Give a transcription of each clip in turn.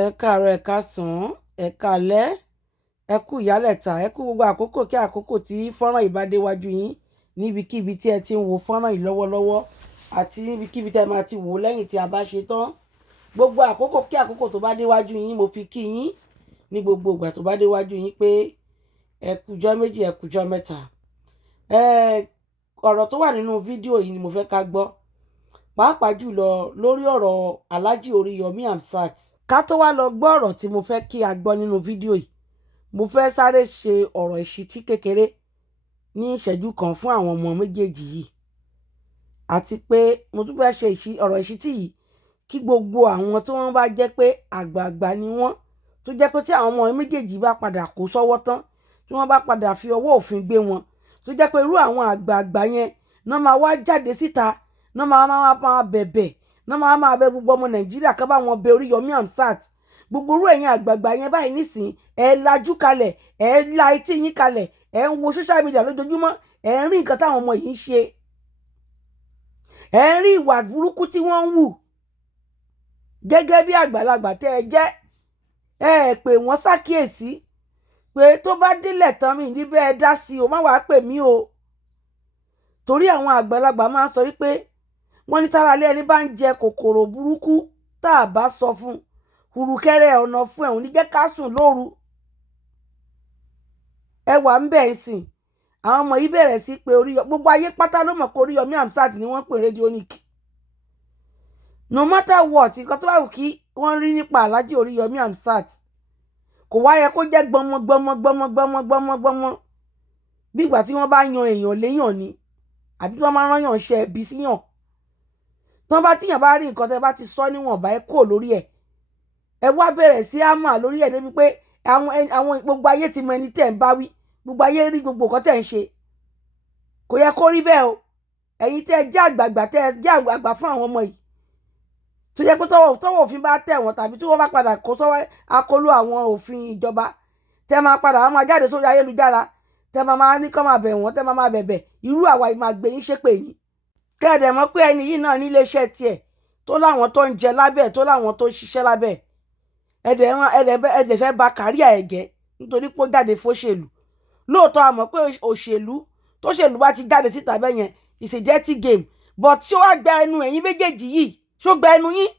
Ẹ káàárọ̀, ẹ káàsán, ẹ káalẹ́, ẹ kú ìyálẹ̀ta, ẹ kú gbogbo àkókò kí àkókò tí fọ́nrán yìí bá déwájú yín níbikíbi tí ẹ ti ń wo fọ́nrán yìí lọ́wọ́lọ́wọ́ àti níbikíbi tí ẹ máa ti wò ó lẹ́yìn tí a bá ṣe tán. Gbogbo àkókò kí àkókò tó bá déwájú yín mo fi kí yín ní gbogbo ìgbà tó bá déwájú yín pé ẹ kújọ́ méjì, ẹ kújọ́ mẹ́ta. Ọ̀rọ̀ tó wà nínú fídíò yìí ni mo fẹ́ ká gbọ́, pàápàá jùlọ lórí ọ̀rọ̀ Alhaji Oriyomi Hamzat. Ká tó wá lọ gbọ́ ọ̀rọ̀ tí mo fẹ́ kí a gbọ́ nínú fídíò yìí, mo fẹ́ sáré ṣe ọ̀rọ̀ ìṣítí kékeré ní ìṣẹ́jú kan fún àwọn ọmọ méjèèjì yìí, àti pé mo tún fẹ́ ṣe ọ̀rọ̀ ìṣítí yìí kí gbogbo àwọn tí wọ́n bá jẹ́ pé àgbààgbà ni wọ́n, tó jẹ́ pé tí àwọn ọmọ méjèèjì bá padà kó sọ́wọ́ tán, tí wọ́n bá padà fi ọwọ́ òfin gbé wọn, tó jẹ́ pé irú àwọn àgbààgbà yẹn náà máa wá jáde síta, náà máa bẹ̀bẹ̀, náà máa bẹ gbogbo ọmọ Nàìjíríà ká bá wọn bẹ Oriyomi Hamzat. Gbogbo irú ẹ̀yin àgbààgbà yẹn báyìí nísìn ẹ lajú kalẹ̀, ẹ la etí yín kalẹ̀, ẹ ń wo social media lójoojúmọ́, ẹ ń rí nǹkan táwọn ọmọ yìí ń ṣe, ẹ ń rí ìwà burúkú tí wọ́n ń wù. Gẹ́gẹ́ bí àgbàlagbà tẹ́ ẹ jẹ́, ẹ pè wọ́n ṣàkíyèsí pé tó bá délẹ̀ tán mi níbẹ̀ ẹ dá sí o, má wàá pè mí o. Torí àwọn àgbàlagbà máa ń sọ wípé wọ́n ní tára lé ẹni bá ń jẹ kòkòrò burúkú tá a bá sọ fún hurukẹrẹ ọ̀nà fún ẹ̀ ò ní jẹ́ ká sùn lóru. Ẹ wà ń bẹ̀ sìn àwọn ọmọ yìí bẹ̀rẹ̀ sí pé gbogbo ayé pátá ló mọ̀ pé Oriyomi Hamzat ni wọ́n pè Radionic. No matter what, nǹkan tó bá wù kí wọ́n rí nípa Alhaji Oriyomi Hamzat kò wá yẹ kó jẹ́ gbọmọgbọmọ bí ìgbà tí wọ́n bá yan èèyàn léyàn ni, àbí tí wọ́n máa rán yàn ṣe ẹbí síyàn. Tán bá tíyàn bá rí nǹkan tẹ́ bá ti sọ níwọ̀nba ẹ kò lórí ẹ̀, ẹ wá bẹ̀rẹ̀ sí àmà lórí ẹ̀ débi pé àwọn gbogbo ayé ti mọ ẹni tẹ́ ń bá wí, gbogbo ayé rí gbogbo nǹkan tẹ́ ń ṣe. Kò yẹ kó rí bẹ́ẹ̀ o. Ẹ̀yin tẹ́ ẹ jẹ́ àgbààgbà, tẹ́ ẹ jẹ́ àgbààgbà fún àwọn ọmọ yìí, tó yẹ pé tọ́wọ́ òfin bá tẹ̀ wọ́n tàbí tí wọ́n bá padà kó sọ́wọ́ akóló àwọn òfin ìjọba, tẹ́ máa padà wọ́n máa jáde sórí ayélujára, tẹ́ máa ní kán máa bẹ̀ wọ́n, tẹ́ máa bẹ̀bẹ̀, irú àwa yìí máa gbé yín ṣépè ni. Kẹ́ẹ̀dẹ̀ mọ̀ pé ẹni yìí náà ní iléeṣẹ́ tiẹ̀ tó láwọn tó ń jẹ lábẹ́, tó láwọn tó ń ṣiṣẹ́ lábẹ́. Ẹ̀dẹ̀ fẹ́ ba kàríà ẹ̀ jẹ́ nítorí pé ó jáde fóṣèlú. Lóòótọ́ a mọ̀ pé òṣèlú tóṣèlú bá ti jáde síta bẹ́ẹ̀ yẹn it's a dirty game, but ṣó wá gba ẹnu ẹ̀yin méjèèjì yìí, ṣó gba ẹnu yín?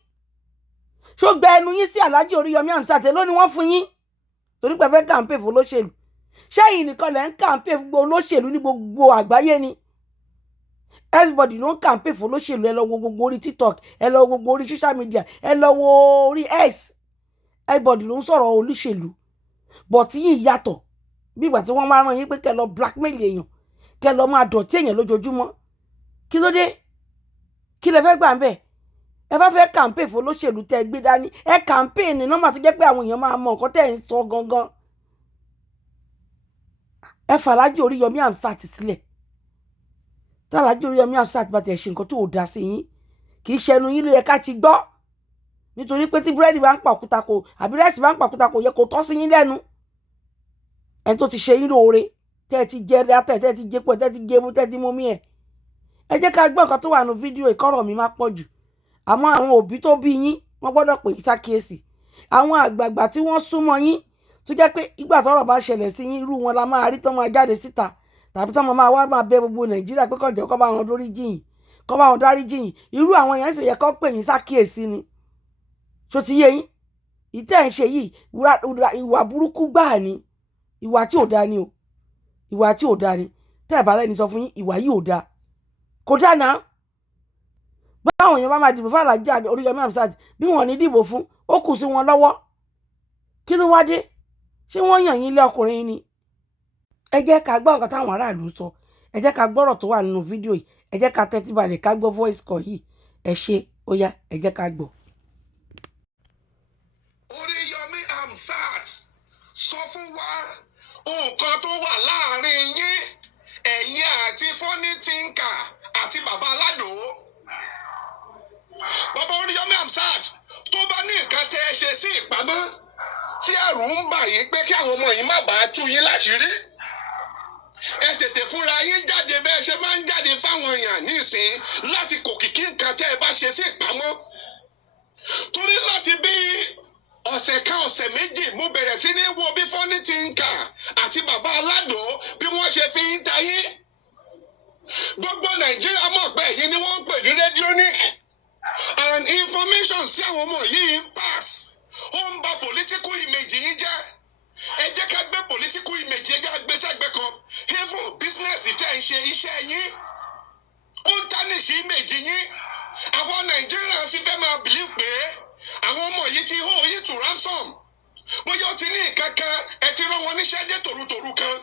Ṣó gba ẹnu yín sí Alhaji Oriyomi Hamzat ló ni wọ́n fún yín torí pé fẹ́ kàǹpé fún olóṣèlú? Ṣẹ́yìn nìkan lẹ́ ń kàǹpé fún gbogbo olóṣèlú ní gbogbo àgbáyé ni? Everybody ló ń kàǹpé fún olóṣèlú. Ẹ lọ wo gbogbo orí TikTok, ẹ lọ wo gbogbo orí social media, ẹ lọ wo orí X, everybody ló ń sọ̀rọ̀ olóṣèlú. But yín yàtọ̀, bí ìgbà tí wọ́n máa rán yín pé kẹ́ lọ blackmail èèyàn, kẹ́ lọ máa dọ̀tí èèyàn lójoojúmọ́. Kí ló dé? Kí lẹ fẹ́ gbà ń bẹ̀? Ẹ bá fẹ́ kàǹpé fún olóṣèlú tẹ́ gbé dání, ẹ kàǹpé ní nọ́mbà tó jẹ́ pé àwọn èèyàn máa mọ nǹkan tẹ́ ń sọ gangan. Ẹ fà Alhaji Oriyomi Hamzat sílẹ̀. Tí Alhaji Oriyomi Hamzat bá tẹ̀ ṣe nǹkan tó ò dá sí yín, kì í ṣẹnu yín ló yẹ ká ti gbọ́. Nítorí pé tí búrẹ́dì bá ń pàkúta kò, àbí rẹ́ẹ̀sì bá ń pàkúta kò yẹ kó tọ́ sí yín lẹ́nu. Ẹni tó ti ṣe yín lóore, tẹ́ ẹ ti jẹ látẹ̀, tẹ́ ẹ ti jẹ pọ̀, tẹ́ ẹ ti jẹ mú, tẹ́ ẹ ti mú mí ẹ̀. Ẹ jẹ́ ká gbọ́ nǹkan tó wà nínú fídíò ìkọ́rọ̀ mi má pọ̀ jù. Àmọ́ àwọn òbí tó bí yín wọ́n gbọ́dọ̀ pè é sákíyèsí. Àwọn àgbààgbà tí wọ́n súnmọ́ yín tó jẹ́ pé ìgbà tọ́rọ̀ bá ṣẹlẹ̀ sí yín, irú wọn la máa rí tán máa jáde síta, tàbí tán máa wá máa bẹ gbogbo Nàìjíríà pé kọ̀jọ́ kọ́ bá wọn lórí jìyìn, kọ́ bá wọn dárí jìyìn. Irú àwọn yẹn sì yẹ kó pè yín sákíyèsí ni. Ṣó ti yé yín? Ìtẹ́ ń ṣe yìí ìwà burúkú gbáà ni, ìwà tí ò dá ni o, ìwà tí ò dá ni. Tẹ́ ẹ̀ bá rẹ́ni sọ fún yín ìwà yìí ò dá, kò dá náà. Báwọn èèyàn bá máa dìbò fún Alhaji Oriyomi Hamzat, bí wọ́n ní dìbò fún, ó kù sí wọn lọ́wọ́. Kí ló wá dé? Ṣé wọ́n yàn yín lé ọkùnrin ni? Ẹ jẹ́ ká gbọ́ nǹkan táwọn aráàlú sọ, ẹ jẹ́ ká gbọ́rọ̀ tó wà nínú fídíò yìí, ẹ jẹ́ ká tẹ́tí balẹ̀ ká gbọ́ voice call yìí. Ẹ ṣé, ó yá, ẹ jẹ́ ká gbọ́. Oriyomi Hamzat, sọ fún wa nǹkan tó wà láàrin yín, ẹ̀yin àti Funny Thinker àti bàbá Aládò. Bàbá Oriyomi Hamzat, tó bá ní nǹkan tẹ́ ẹ ṣe sí ìpamọ́ tí ẹ̀rù ń bà yín pé kí àwọn ọmọ yìí má bàa tú yín láṣìírí, ẹ tètè fúnra yín jáde bẹ́ẹ̀ ṣe máa ń jáde fáwọn èèyàn nísìn láti kòkìkí nǹkan tẹ́ ẹ bá ṣe sí ìpamọ́. Torí láti bí ọ̀sẹ̀ kan ọ̀sẹ̀ méjì mo bẹ̀rẹ̀ sí ní wo bí Funny Thinker àti bàbá Aládò bí wọ́n ṣe fi ń tayé. Gbogbo Nàìjíríà mọ̀ pé èyí ni wọ́n ń pè ní Radionic, and information sí àwọn ọmọ yìí ń pass ó ń ba political image yín jẹ́. Ẹ jẹ́ ká gbé political image yẹn já gbé sẹ́gbẹ́ kan. Even business tẹ́ ń ṣe iṣẹ́ yín ó ń tarnish image yín. Àwọn Nàìjíríà sì fẹ́ máa believe pé àwọn ọmọ yìí ti hold yín to ransom. Bóyá ó ti ní nǹkan kan ẹ ti rán wọn níṣẹ́ dé tòrutòru kan.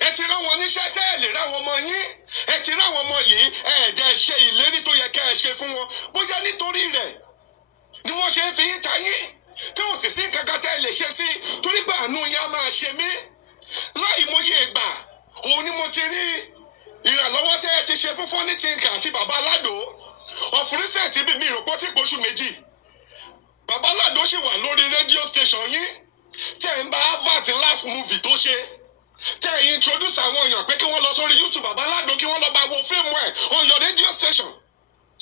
Ẹ ti rán wọn níṣẹ́ tẹ́ ẹ lè rán àwọn ọmọ yín. Ẹ ti rán àwọn ọmọ yìí ẹ̀ẹ́dẹ̀ ṣe ìlérí tó yẹ kẹ́ ẹ ṣe fún wọn. Bóyá nítorí rẹ̀ ni wọ́n ṣe ń fi yín ta yín. Tí ò sì sí nǹkan kan tẹ́ ẹ lè ṣe sí torí pé àánú yín á máa ṣe mí. Láì mọye ìgbà òun ni mo ti rí ìrànlọ́wọ́ tẹ́ ẹ ti ṣe fún Funny Thinker àti bàbá Aládò. Ọ̀fùrísẹ̀tì bí mi ìròpọ̀ tí kò oṣù méjì. Bàbá Aládò ṣì wà lórí rédíò station yín. Tẹ́ ẹ ń bá advert last movie tó ṣe. Tẹ́ ẹ introduce àwọn èèyàn pé kí wọ́n lọ sórí YouTube bàbá Aládò kí wọ́n lọ bá wo fíìmù ẹ̀ on your radio station.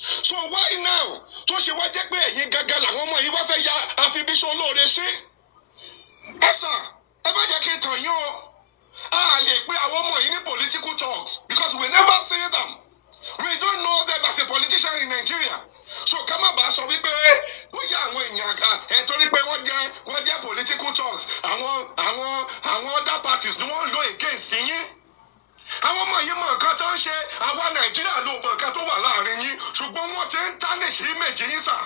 So why now tó ṣe wá jẹ́ pé ẹ̀yin gangan làwọn ọmọ yìí wá fẹ́ ya àfibíṣọ́ olóore sí? Ẹ sà, ẹ má jẹ́ kí n tàn yín o. A lè pe àwọn ọmọ yìí ní political talks because we never say them. We don't know them as a politician in Nigeria. So ká má bàa sọ wípé bóyá àwọn èèyàn kan ẹ̀ torí pé wọ́n jẹ́ political talks àwọn other parties ni wọ́n lò against yín. Àwọn ọmọ yìí mọ nǹkan tó ń ṣe àwa Nàìjíríà ló mọ nǹkan tó wà láàrin yín ṣùgbọ́n wọ́n ti ń tarnish image yín sà.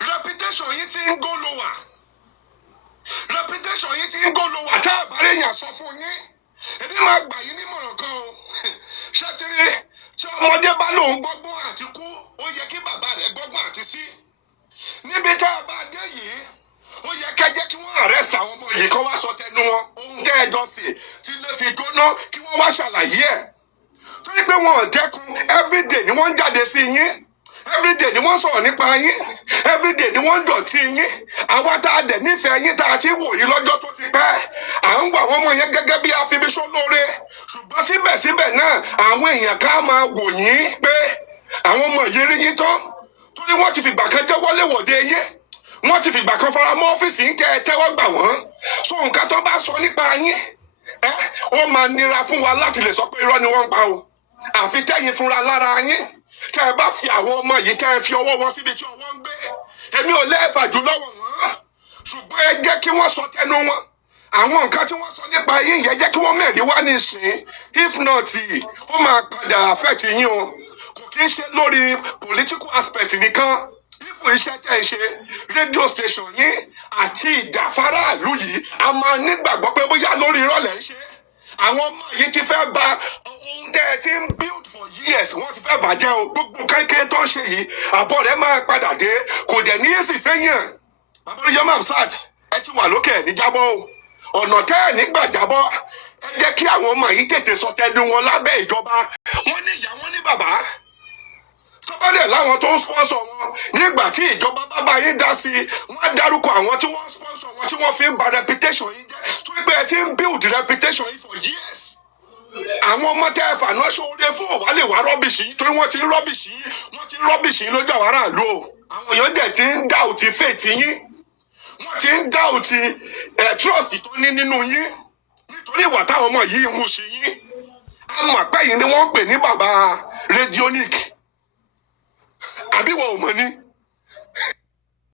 Reputation yín ti ń go lower. Reputation yín ti ń go lower. Tá àbárẹ̀ yàn sọ fún yín. Èmi máa gbà yín nímọ̀ràn kan o. Ṣé ti rí tí ọmọdé bá lòun gbọ́gbọ́n àti kú ó yẹ kí bàbá rẹ̀ gbọ́gbọ́n àti sí. Níbi tá a bá dé yìí ó yẹ kẹjẹ kí wọ́n arrest àwọn ọmọ yìí kó wá sọ tẹnu wọn ohun tẹ́ ẹ jọ sí tí lè fi jóná kí wọ́n wá ṣàlàyé ẹ̀. Torí pé wọn ò dẹ́kun everyday ni wọ́n ń jáde sí yín, everyday ni wọ́n sọ̀rọ̀ nípa yín, everyday ni wọ́n ń dọ̀tí yín. Àwa tá a dẹ̀ nífẹ̀ẹ́ yín tá a ti wò yín lọ́jọ́ tó ti pẹ́ à ń wà wọ́n mọ̀ yẹn gẹ́gẹ́ bí àfibíṣọ́ lóore. Ṣùgbọ́n síbẹ̀síbẹ̀ náà àwọn èèyàn ká máa wò yín pé àwọn ọmọ yìí rí yín tán torí wọ́n ti fìgbà kan jẹ́ wọléwọ̀de yín, wọ́n ti fìgbà kan fara mọ́ ọ́fíìsì yín kẹ́ ẹ tẹ́wọ́ gbà wọ́n. So nǹkan tó bá sọ nípa yín ó máa nira fún wa láti lè sọ pé irọ́ ni wọ́n ń pa o. Àfi tẹ́yin fúnra lára yín tẹ́ ẹ bá fi àwọn ọmọ yìí tẹ́ ẹ fi ọwọ́ wọn síbi tí ọwọ́ ń gbé. Èmi ò lẹ́ẹ̀fà jù lọ́wọ́ wọn ṣùgbọ́n ẹ jẹ́ kí wọ́n sọ tẹnu wọn. Àwọn nǹkan tí wọ́n sọ nípa yín yẹn jẹ́ kí wọ́n mẹ́rin wá nísìn. If not ó máa padà affect yín o. Kò kí ń ṣe lórí political aspect nìkan. Ifun iṣẹ́ tẹ́ ẹ ṣe rédíò station yín àti ìjàfaraàlú yìí a máa nígbàgbọ́ pé bóyá lórí irọ́ lẹ̀ ń ṣe. Àwọn ọmọ yìí ti fẹ́ bà ohun tẹ́ ẹ ti ń build for years wọ́n ti fẹ́ bàjẹ́ o. Gbogbo kékeré tó ń ṣe yìí àbọ̀ rẹ̀ máa padà dé kò dẹ̀ ní èsì fẹ́yàn. Bàbá Yomi Amsat ẹ ti wà lókè ní jábọ́ o. Ọ̀nà tẹ́ ẹ̀ nígbà jábọ́ ẹ jẹ́ kí àwọn ọmọ yìí tètè sọ tẹnu wọn lábẹ́ ìjọba. Wọ́n ní ìyá wọn ní bàbá. Tọ́bọ̀dẹ̀ láwọn tó ń sponsor wọn nígbà tí ìjọba bábá yín dá sí wọ́n á dárúkọ àwọn tí wọ́n ń sponsor wọn tí wọ́n fi ń ba reputation yín jẹ́ torí pé ẹ ti ń build reputation yín for years. Àwọn ọmọ tẹ́ ẹ fàná ṣoore fún ọ̀wá lè wá rọ́bìṣì yín torí wọ́n ti ń rọ́bìṣì yín lójú àwọn aráàlú o. Àwọn èèyàn dẹ̀ ti ń doubt faith yín, wọ́n ti ń doubt trust tó ní nínú yín nítorí ìwà táwọn ọmọ yìí ń mú sí yín. Àmọ́ àpẹ́yìn ni wọ́n ń pè ní bàbá Radionic. Àbí wọn ò mọ̀ ni